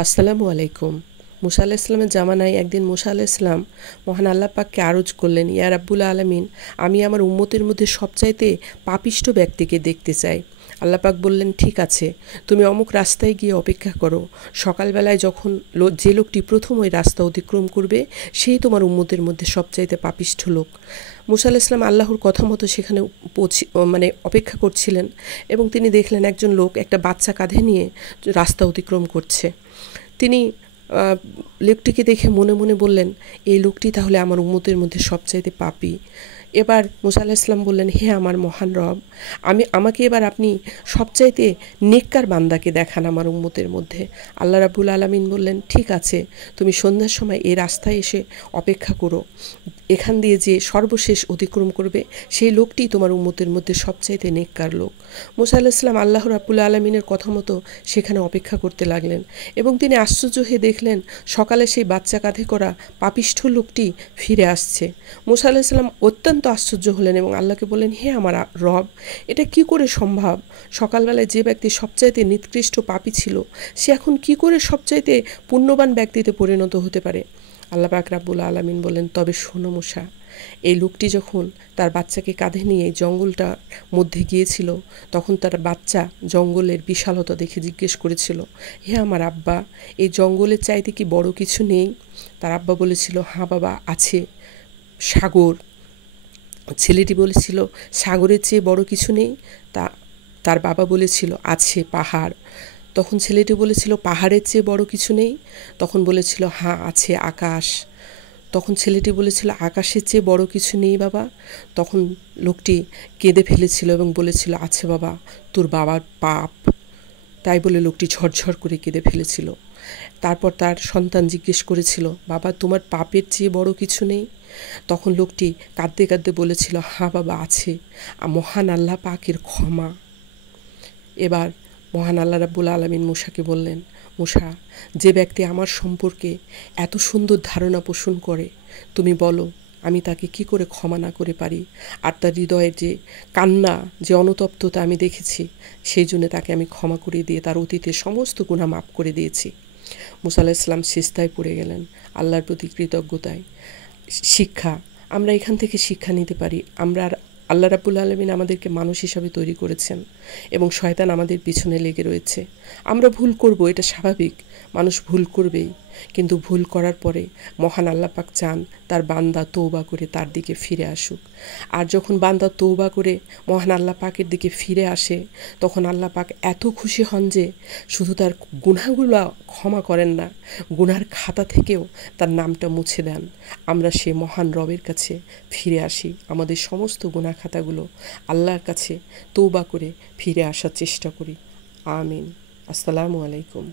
আসসালামু আলাইকুম। মুসা আলাইহিস সালামের জামানায় একদিন মুসা আলাইহিস সালাম মহান আল্লাহ পাককে আরজ করলেন, ইয়া রাব্বুল আলামিন, আমি আমার উম্মতের মধ্যে সবচাইতে পাপিষ্ঠ ব্যক্তিকে দেখতে চাই। আল্লাহ পাক বললেন, ঠিক আছে, তুমি অমুক রাস্তায় গিয়ে অপেক্ষা করো। সকালবেলায় যখন যে লোকটি প্রথম ওই রাস্তা অতিক্রম করবে সেই তোমার উম্মতের মধ্যে সবচাইতে পাপিষ্ঠ লোক। মুসা আলাইহিস সালাম আল্লাহর কথা মতো সেখানে অপেক্ষা করছিলেন এবং তিনি দেখলেন একজন লোক একটা বাচ্চা কাঁধে নিয়ে রাস্তা অতিক্রম করছে। তিনি লোকটিকে দেখে মনে মনে বললেন, এই লোকটি তাহলে আমার উম্মতের মধ্যে সবচাইতে পাপী। এবার মুসা আলাইহিস সালাম বললেন, হে আমার মহান রব, আমাকে এবার আপনি সবচাইতে নেককার বান্দাকে দেখান আমার উম্মতের মধ্যে। আল্লাহ রাব্বুল আলামিন বললেন, ঠিক আছে, তুমি সন্ধ্যার সময় এই রাস্তায় এসে অপেক্ষা করো। এখান দিয়ে যে সর্বশেষ অতিক্রম করবে সেই লোকটি তোমার উম্মতের মধ্যে সবচাইতে নেককার লোক। মুসা আলাইহিস সালাম আল্লাহ রাব্বুল আলামিনের কথা মতো সেখানে অপেক্ষা করতে লাগলেন এবং তিনি আশ্চর্য হয়ে দেখলেন সকালে সেই বাচ্চা কাঁধে করা পাপিষ্ঠ লোকটি ফিরে আসছে। মুসা আলাইহিস সালাম অত্যন্ত আশ্চর্য হলেন এবং আল্লাহকে বললেন, হে আমার রব, এটা কি করে সম্ভব? সকালবেলায় যে ব্যক্তি সবচাইতে নিকৃষ্ট পাপী ছিল সে এখন কি করে সবচাইতে পুণ্যবান ব্যক্তিতে পরিণত হতে পারে? আল্লাহ পাক রাব্বুল আলামিন বলেন, তবে শোনো মুসা, এই লোকটি যখন তার বাচ্চাকে কাঁধে নিয়ে জঙ্গলটার মধ্যে গিয়েছিল তখন তার বাচ্চা জঙ্গলের বিশালতা দেখে জিজ্ঞেস করেছিল, হে আমার আব্বা, এই জঙ্গলের চাইতে কি বড় কিছু নেই? তার আব্বা বলেছিল, হ্যাঁ বাবা, আছে, সাগর। ছেলেটি বলেছিল, সাগরের চেয়ে বড় কিছু নেই? তার বাবা বলেছিল, আছে, পাহাড়। তখন ছেলেটি বলেছিল, পাহাড়ের চেয়ে বড় কিছু নেই? তখন বলেছিল, হ্যাঁ আছে, আকাশ। তখন ছেলেটি বলেছিল, আকাশের চেয়ে বড় কিছু নেই বাবা? তখন লোকটি কেঁদে ফেলেছিল এবং বলেছিল, আছে বাবা, তোর বাবার পাপ। তাই বলে লোকটি ঝরঝর করে কেঁদে ফেলেছিল। তারপর তার সন্তান জিজ্ঞেস করেছিল, বাবা, তোমার পাপের চেয়ে বড় কিছু নেই? তখন লোকটি কাঁদতে কাঁদতে বলেছিল, হ্যাঁ বাবা, আছে, মহান আল্লাহ পাকের ক্ষমা। এবার মহান আল্লাহ রাব্বুল আলামিন মুসাকে বললেন, মুসা, যে ব্যক্তি আমার সম্পর্কে এত সুন্দর ধারণা পোষণ করে, তুমি বলো আমি তাকে কি করে ক্ষমা না করে পারি? আর তার হৃদয়ের যে কান্না, যে অনুতপ্ততা আমি দেখেছি, সেই জন্য তাকে আমি ক্ষমা করে দিয়ে তার অতীতের সমস্ত গুনাহ মাফ করে দিয়েছি। মুসা আলাইহিস সালাম সিজদায় পড়ে গেলেন আল্লাহর প্রতি কৃতজ্ঞতায়। শিক্ষা, আমরা এখান থেকে শিক্ষা নিতে পারি। আল্লাহ রাব্বুল আলামিন আমাদেরকে মানুষ হিসাবে তৈরি করেছেন এবং শয়তান আমাদের পিছনে লেগে রয়েছে। আমরা ভুল করব, এটা স্বাভাবিক, মানুষ ভুল করবেই, কিন্তু ভুল করার পরে মহান আল্লাহ পাক চান তার বান্দা তওবা করে তার দিকে ফিরে আসুক। আর যখন বান্দা তওবা করে মহান আল্লাহ পাকের দিকে ফিরে আসে তখন আল্লাহ পাক এত খুশি হন যে শুধু তার গুনাহগুলো ক্ষমা করেন না, গুনার খাতা থেকেও তার নামটা মুছে দেন। আমরা সে মহান রবের কাছে ফিরে আসি, আমাদের সমস্ত গুনাহ খাতাগুলো আল্লাহর কাছে তওবা করে ফিরে আসার চেষ্টা করি। আমিন। আসসালামু আলাইকুম।